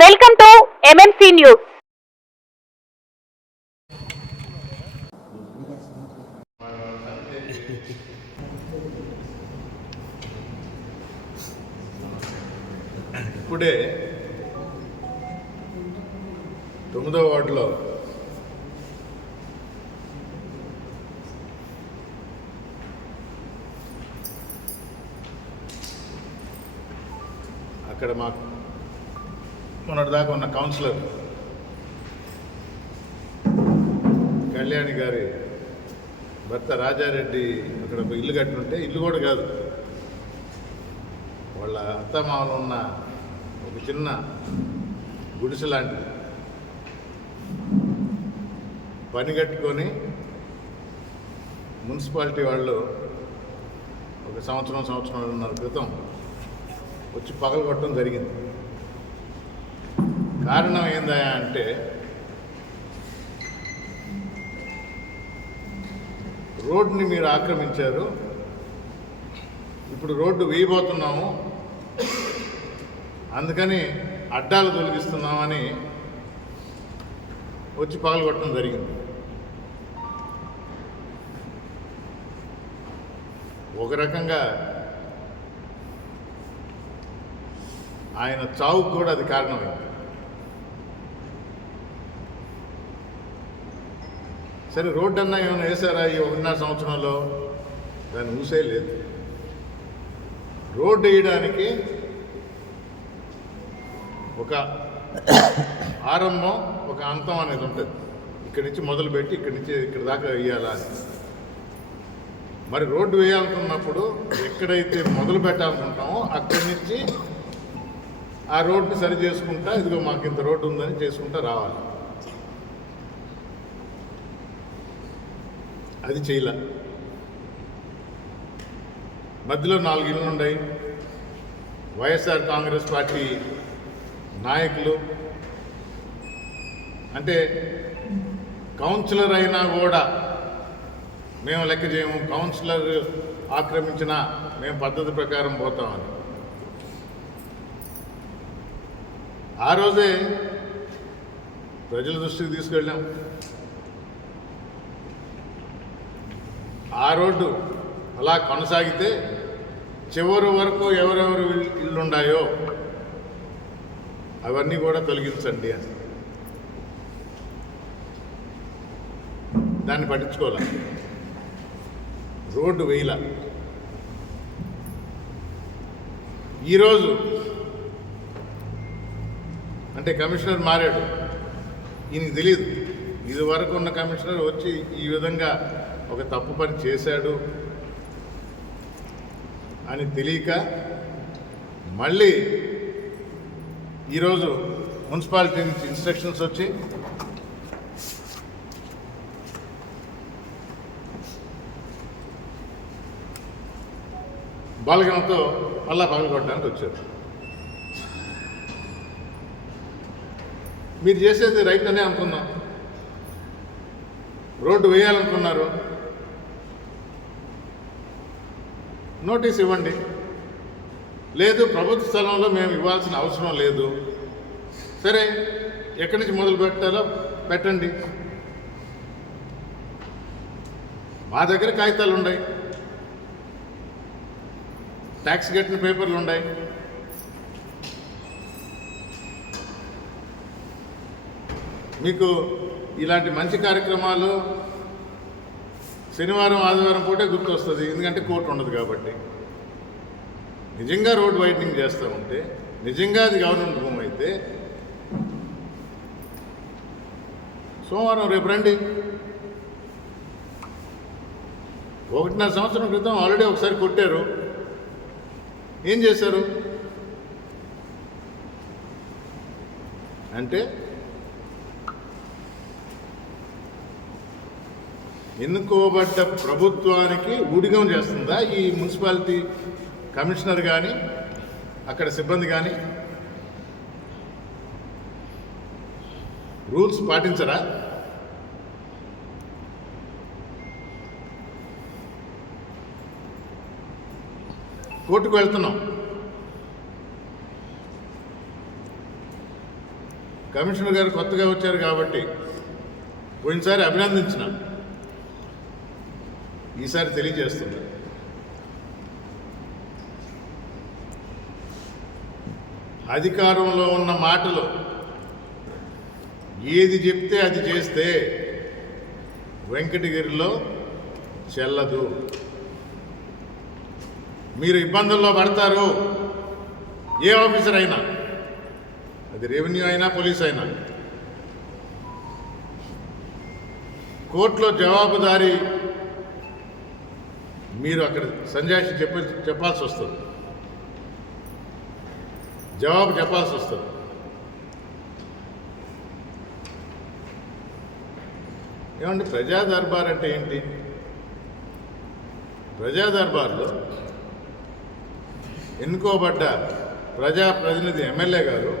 Welcome to MMC news. ఇప్పుడే 9వ వార్డులో అక్కడ మాకు మొన్నటిదాకా ఉన్న కౌన్సిలర్ కళ్యాణి గారి భర్త రాజారెడ్డి అక్కడ ఒక ఇల్లు కట్టినుంటే, ఇల్లు కూడా కాదు, వాళ్ళ అత్తమామలు ఉన్న ఒక చిన్న గుడిసె లాంటిది పని కట్టుకొని మున్సిపాలిటీ వాళ్ళు ఒక సంవత్సరంన్నర క్రితం వచ్చి పగలగొట్టడం జరిగింది. కారణం ఏందా అంటే, రోడ్డుని మీరు ఆక్రమించారు, ఇప్పుడు రోడ్డు వేయబోతున్నాము, అందుకని అడ్డాలు తొలగిస్తున్నామని వచ్చి పగలగొట్టడం జరిగింది. ఒక రకంగా ఆయన చావుకు కూడా అది కారణమైంది. సరే, రోడ్డు అన్నా ఏమైనా వేసారా ఈ 1.5 సంవత్సరంలో? దాన్ని ఊసే లేదు. రోడ్డు వేయడానికి ఒక ఆరంభం, ఒక అంతం అనేది ఉంటుంది. ఇక్కడి నుంచి మొదలుపెట్టి ఇక్కడి నుంచి ఇక్కడ దాకా వేయాలా అని. మరి రోడ్డు వేయాలనుకున్నప్పుడు ఎక్కడైతే మొదలు పెట్టాలనుకుంటామో అక్కడి నుంచి ఆ రోడ్డుని సరి చేసుకుంటా, ఇదిగో మాకు ఇంత రోడ్డు ఉందని చేసుకుంటా రావాలి. అది చేయలే. మధ్యలో 4 ఇళ్ళు ఉన్నాయి. వైఎస్ఆర్ కాంగ్రెస్ పార్టీ నాయకులు అంటే కౌన్సిలర్ అయినా కూడా మేము లెక్క చేయము, కౌన్సిలర్ ఆక్రమించినా మేము పద్ధతి ప్రకారం పోతామని. ఆ రోజే ప్రజల దృష్టికి తీసుకెళ్ళాం. ఆ రోడ్డు అలా కొనసాగితే చివరి వరకు ఎవరెవరు ఇళ్ళున్నాయో అవన్నీ కూడా తొలగించండి అని. దాన్ని పట్టించుకోవాలి. రోడ్డు వేయల. ఈరోజు అంటే కమిషనర్ మారాడు, ఈయనకి తెలియదు. ఇది వరకు ఉన్న కమిషనర్ వచ్చి ఈ విధంగా ఒక తప్పు పని చేశాడు అని తెలియక మళ్ళీ ఈరోజు మున్సిపాలిటీ నుంచి ఇన్స్ట్రక్షన్స్ వచ్చి బలగంతో మళ్ళా పగలగొట్టడానికి వచ్చారు. మీరు చేసేది రైట్ అనే అనుకున్నాం. రోడ్డు వేయాలనుకున్నారు, నోటీస్ ఇవ్వండి. లేదు, ప్రభుత్వ స్థలంలో మేము ఇవ్వాల్సిన అవసరం లేదు. సరే, ఎక్కడి నుంచి మొదలు పెట్టాలో పెట్టండి. మా దగ్గర కాగితాలు ఉన్నాయి, ట్యాక్స్ కట్టిన పేపర్లు ఉన్నాయి. మీకు ఇలాంటి మంచి కార్యక్రమాలు శనివారం ఆదివారం పూటే గుర్తొస్తుంది, ఎందుకంటే కోర్టు ఉండదు కాబట్టి. నిజంగా రోడ్ వైడనింగ్ చేస్తూ ఉంటే, నిజంగా అది గవర్నమెంట్ భూమి అయితే సోమవారం రేపు రండి. 1.5 సంవత్సరం క్రితం ఆల్రెడీ ఒకసారి కొట్టారు. ఏం చేశారు అంటే, ఎన్నుకోబడ్డ ప్రభుత్వానికి ఊడిగం చేస్తుందా ఈ మున్సిపాలిటీ కమిషనర్ కానీ అక్కడ సిబ్బంది కానీ? రూల్స్ పాటించరా? కోర్టుకు వెళ్తున్నాం. కమిషనర్ గారు కొత్తగా వచ్చారు కాబట్టి పోయినసారి అభినందించిన, ఈసారి తెలియజేస్తున్నా. అధికారంలో ఉన్న మాటలు ఏది చెప్తే అది చేస్తే వెంకటగిరిలో చెల్లదు. మీరు ఇబ్బందుల్లో పడతారు. ఏ ఆఫీసర్ అయినా, అది రెవెన్యూ అయినా పోలీస్ అయినా, కోర్టులో జవాబుదారీ మీరు అక్కడ సంజాయిషి చెప్పాల్సి వస్తుంది, జవాబు చెప్పాల్సి వస్తుంది. ఏమంటే ప్రజా దర్బార్ అంటే ఏంటి? ప్రజా దర్బార్లో ఎన్నుకోబడ్డ ప్రజాప్రతినిధి ఎమ్మెల్యే గారు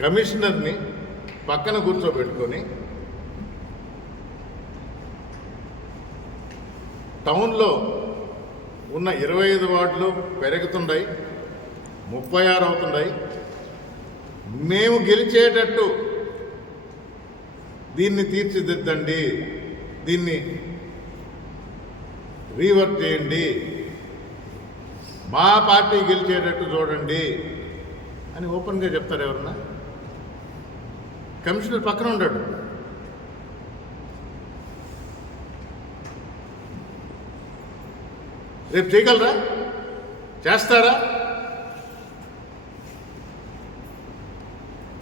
కమిషనర్ని పక్కన కూర్చోబెట్టుకొని టౌన్లో ఉన్న 25 వార్డులు పెరుగుతున్నాయి, 36 అవుతున్నాయి. మేము గెలిచేటట్టు దీన్ని తీర్చిదిద్దండి, దీన్ని రీవర్క్ చేయండి, మా పార్టీ గెలిచేటట్టు చూడండి అని ఓపెన్గా చెప్తారు ఎవరన్నా? కమిషనర్ పక్కన ఉంటాడు. రేపు చేయగలరా? చేస్తారా?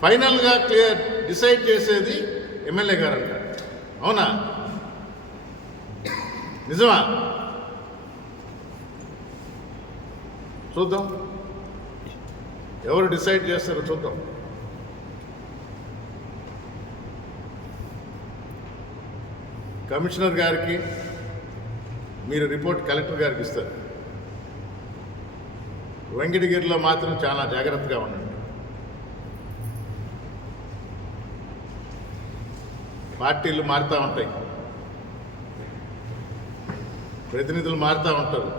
ఫైనల్గా డిసైడ్ చేసేది ఎమ్మెల్యే గారు అంట. అవునా? నిజమా? చూద్దాం ఎవరు డిసైడ్ చేస్తారో చూద్దాం. కమిషనర్ గారికి మీరు రిపోర్ట్ కలెక్టర్ గారికి ఇస్తారు. వెంకటగిరిలో మాత్రం చాలా జాగ్రత్తగా ఉండండి. పార్టీలు మారుతూ ఉంటాయి, ప్రతినిధులు మారుతూ ఉంటారు.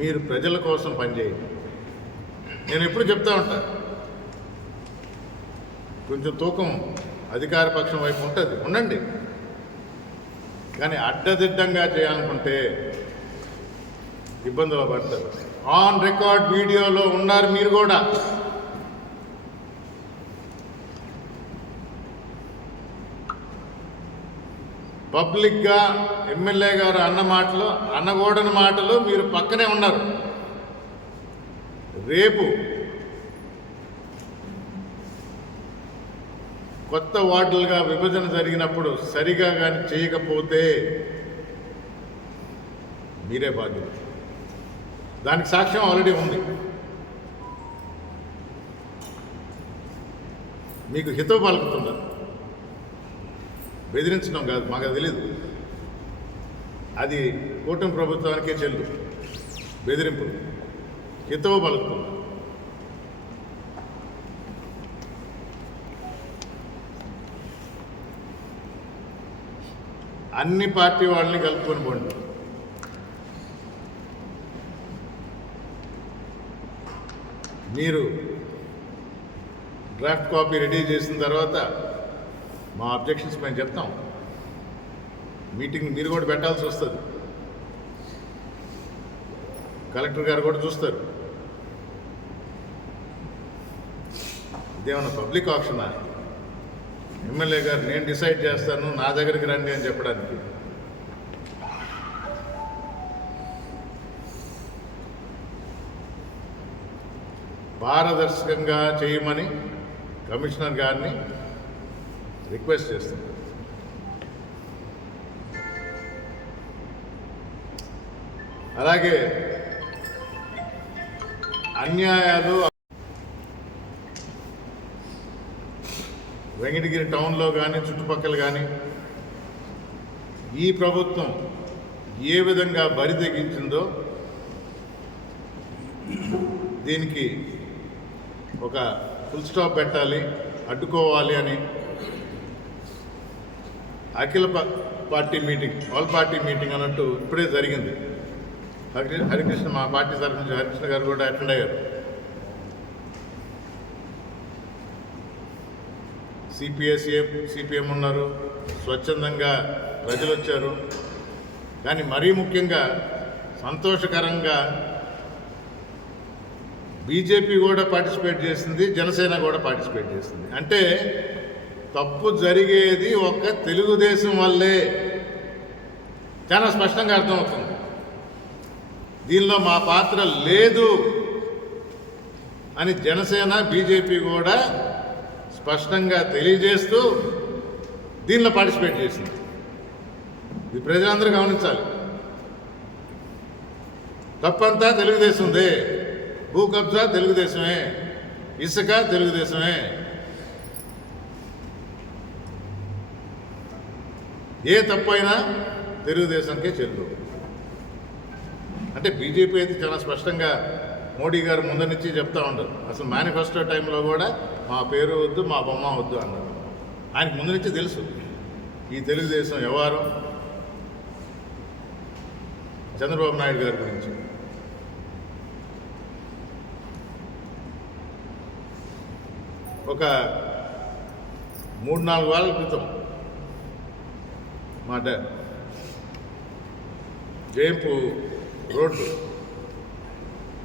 మీరు ప్రజల కోసం పనిచేయండి. నేను ఎప్పుడు చెప్తా ఉంటా, కొంచెం తూకం అధికార పక్షం వైపు ఉంటుంది, ఉండండి. కానీ అడ్డదిడ్డంగా చేయాలనుకుంటే ఇబ్బందులు పడతారు. ఆన్ రికార్డ్ వీడియోలో ఉన్నారు మీరు కూడా. పబ్లిక్గా ఎమ్మెల్యే గారు అన్న మాటలు, అనకూడని మాటలు మీరు పక్కనే ఉన్నారు. రేపు కొత్త వార్డులుగా విభజన జరిగినప్పుడు సరిగా కానీ చేయకపోతే మీరే బాధ్యత. దానికి సాక్ష్యం ఆల్రెడీ ఉంది. మీకు హితవు పలుకుతున్నారు, బెదిరించడం కాదు, మాకు అది తెలియదు. అది కూటమి ప్రభుత్వానికే చెల్లు. బెదిరింపులు, హితవు పలుకుతున్నారు. అన్ని పార్టీ వాళ్ళని కలుపుకొని పోండి. మీరు డ్రాఫ్ట్ కాపీ రెడీ చేసిన తర్వాత మా అబ్జెక్షన్స్ మేము చెప్తాం. మీటింగ్ మీరు కూడా పెట్టాల్సి వస్తుంది, కలెక్టర్ గారు కూడా చూస్తారు. ఇదేమన్నా పబ్లిక్ ఆప్షనా? ఎమ్మెల్యే గారు నేను డిసైడ్ చేస్తాను, నా దగ్గరికి రండి అని చెప్పడానికి. పారదర్శకంగా చేయమని కమిషనర్ గారిని రిక్వెస్ట్ చేస్తుంది. అలాగే అన్యాయాలు వెంకటగిరి టౌన్లో కానీ చుట్టుపక్కల కానీ ఈ ప్రభుత్వం ఏ విధంగా బరి తెగించిందో దీనికి ఒక ఫుల్ స్టాప్ పెట్టాలి, అడ్డుకోవాలి అని అఖిల party meeting, all party meeting అన్నట్టు ఇప్పుడే జరిగింది. హరికృష్ణ, మా పార్టీ తరఫు నుంచి హరికృష్ణ గారు కూడా అటెండ్ అయ్యారు. సిపిఎం ఉన్నారు, స్వచ్ఛందంగా ప్రజలు వచ్చారు. కానీ మరీ ముఖ్యంగా సంతోషకరంగా బీజేపీ కూడా పార్టిసిపేట్ చేసింది, జనసేన కూడా పార్టిసిపేట్ చేసింది. అంటే తప్పు జరిగేది ఒక్క తెలుగుదేశం వల్లే చాలా స్పష్టంగా అర్థమవుతుంది. దీనిలో మా పాత్ర లేదు అని జనసేన బీజేపీ కూడా స్పష్టంగా తెలియజేస్తూ దీనిలో పార్టిసిపేట్ చేసింది. ఇది ప్రజలందరూ గమనించాలి. తప్పంతా తెలుగుదేశందే, భూ కబ్జా తెలుగుదేశమే, ఇసుక తెలుగుదేశమే. ఏ తప్పైనా తెలుగుదేశంకే చెల్లు. అంటే బీజేపీ అయితే చాలా స్పష్టంగా మోడీ గారు ముందు నుంచి చెప్తా ఉంటారు. అసలు మేనిఫెస్టో టైంలో కూడా మా పేరు వద్దు, మా బొమ్మ వద్దు అన్నారు. ఆయనకు ముందు నుంచి తెలుసు ఈ తెలుగుదేశం వ్యవహారం చంద్రబాబు నాయుడు గారి గురించి. ఒక 3-4 వారాల క్రితం మాట జయంపు రోడ్డు,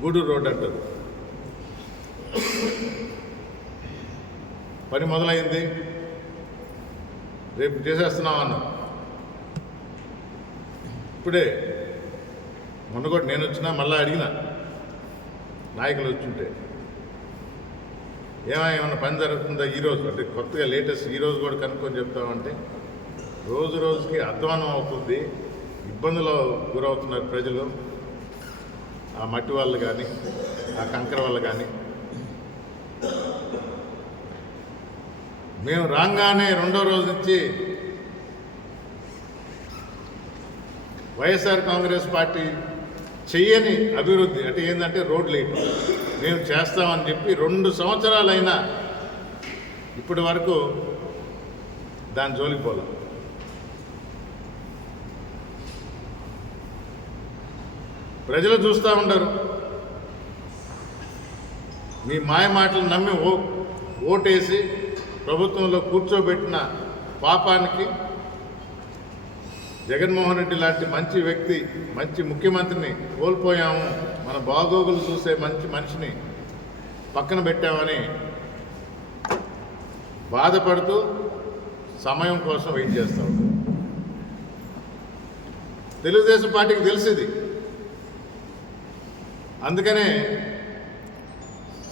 గూడూరు రోడ్డు అంటారు, పని మొదలైంది, రేపు చేసేస్తున్నాం అన్నాం. ఇప్పుడే మొన్న కూడా నేను వచ్చినా మళ్ళీ అడిగిన నాయకులు వచ్చుంటే ఏమైనా పని జరుగుతుందా ఈరోజు, అంటే కొత్తగా లేటెస్ట్ ఈరోజు కూడా కనుక్కొని చెప్తామంటే రోజు రోజుకి అధ్వానం అవుతుంది, ఇబ్బందులు గురవుతున్నారు ప్రజలు, ఆ మట్టి వాళ్ళు కానీ ఆ కంకర వాళ్ళు కానీ. మేము రాగానే 2వ రోజు నుంచి వైఎస్ఆర్ కాంగ్రెస్ పార్టీ చెయ్యని అభివృద్ధి అంటే ఏంటంటే రోడ్లు వేయటం మేము చేస్తామని చెప్పి 2 సంవత్సరాలైనా ఇప్పటి వరకు దాని జోలికి పోలేం. ప్రజలు చూస్తూ ఉంటారు. మీ మాయ మాటలు నమ్మి ఓటేసి ప్రభుత్వంలో కూర్చోబెట్టిన పాపానికి జగన్మోహన్ రెడ్డి లాంటి మంచి వ్యక్తి, మంచి ముఖ్యమంత్రిని కోల్పోయాము, మన బాగోగులు చూసే మంచి మనిషిని పక్కన పెట్టామని బాధపడుతూ సమయం కోసం వెయిట్ చేస్తూ ఉంటారు. తెలుగుదేశం పార్టీకి తెలిసింది. అందుకనే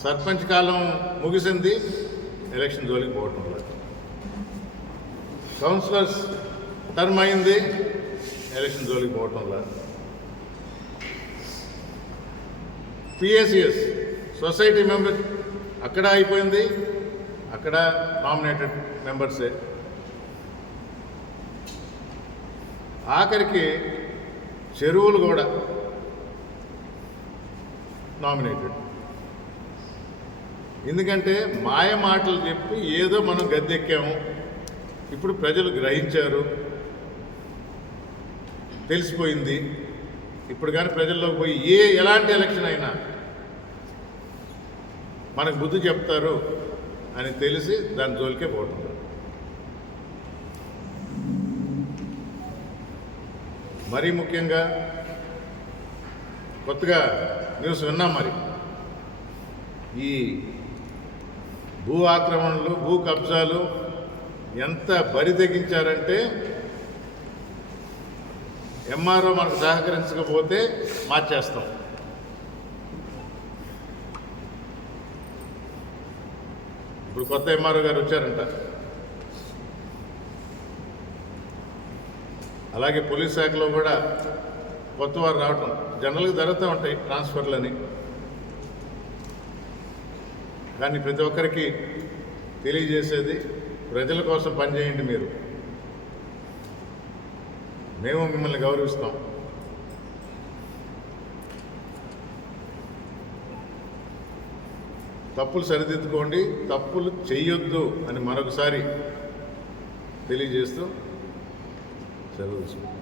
సర్పంచ్ కాలం ముగిసింది, ఎలక్షన్ జోలికి పోవటం లేదు. కౌన్సిలర్స్ టర్మ్ అయింది, ఎలక్షన్ జోలికి పోవటం లేదు. పిఎస్సిఎస్ సొసైటీ మెంబర్ అక్కడ అయిపోయింది, అక్కడ నామినేటెడ్ మెంబర్సే. ఆఖరికి చెరువులు కూడా నామినేటెడ్. ఎందుకంటే మాయ మాటలు చెప్పి ఏదో మనం గద్దెక్కాము, ఇప్పుడు ప్రజలు గ్రహించారు, తెలిసిపోయింది. ఇప్పుడు కానీ ప్రజల్లోకి పోయి ఎలాంటి ఎలక్షన్ అయినా మనకు బుద్ధి చెప్తారు అని తెలిసి దాని జోలికే పోవటం. మరీ ముఖ్యంగా కొత్తగా న్యూస్ విన్నాం. మరి ఈ భూ ఆక్రమణలు, భూ కబ్జాలు ఎంత బరి తెగించారంటే ఎంఆర్ఓ మనకు సహకరించకపోతే మార్చేస్తాం. ఇప్పుడు కొత్త ఎంఆర్ఓ గారు వచ్చారంట. అలాగే పోలీస్ శాఖలో కూడా కొత్త వారు రావటం జనరల్గా జరుగుతూ ఉంటాయి ట్రాన్స్ఫర్లని. కానీ ప్రతి ఒక్కరికి తెలియజేసేది ప్రజల కోసం పనిచేయండి, మీరు, మేము మిమ్మల్ని గౌరవిస్తాం. తప్పులు సరిదిద్దుకోండి, తప్పులు చెయ్యొద్దు అని మరొకసారి తెలియజేస్తూ సెలవు తీసుకుంటాం.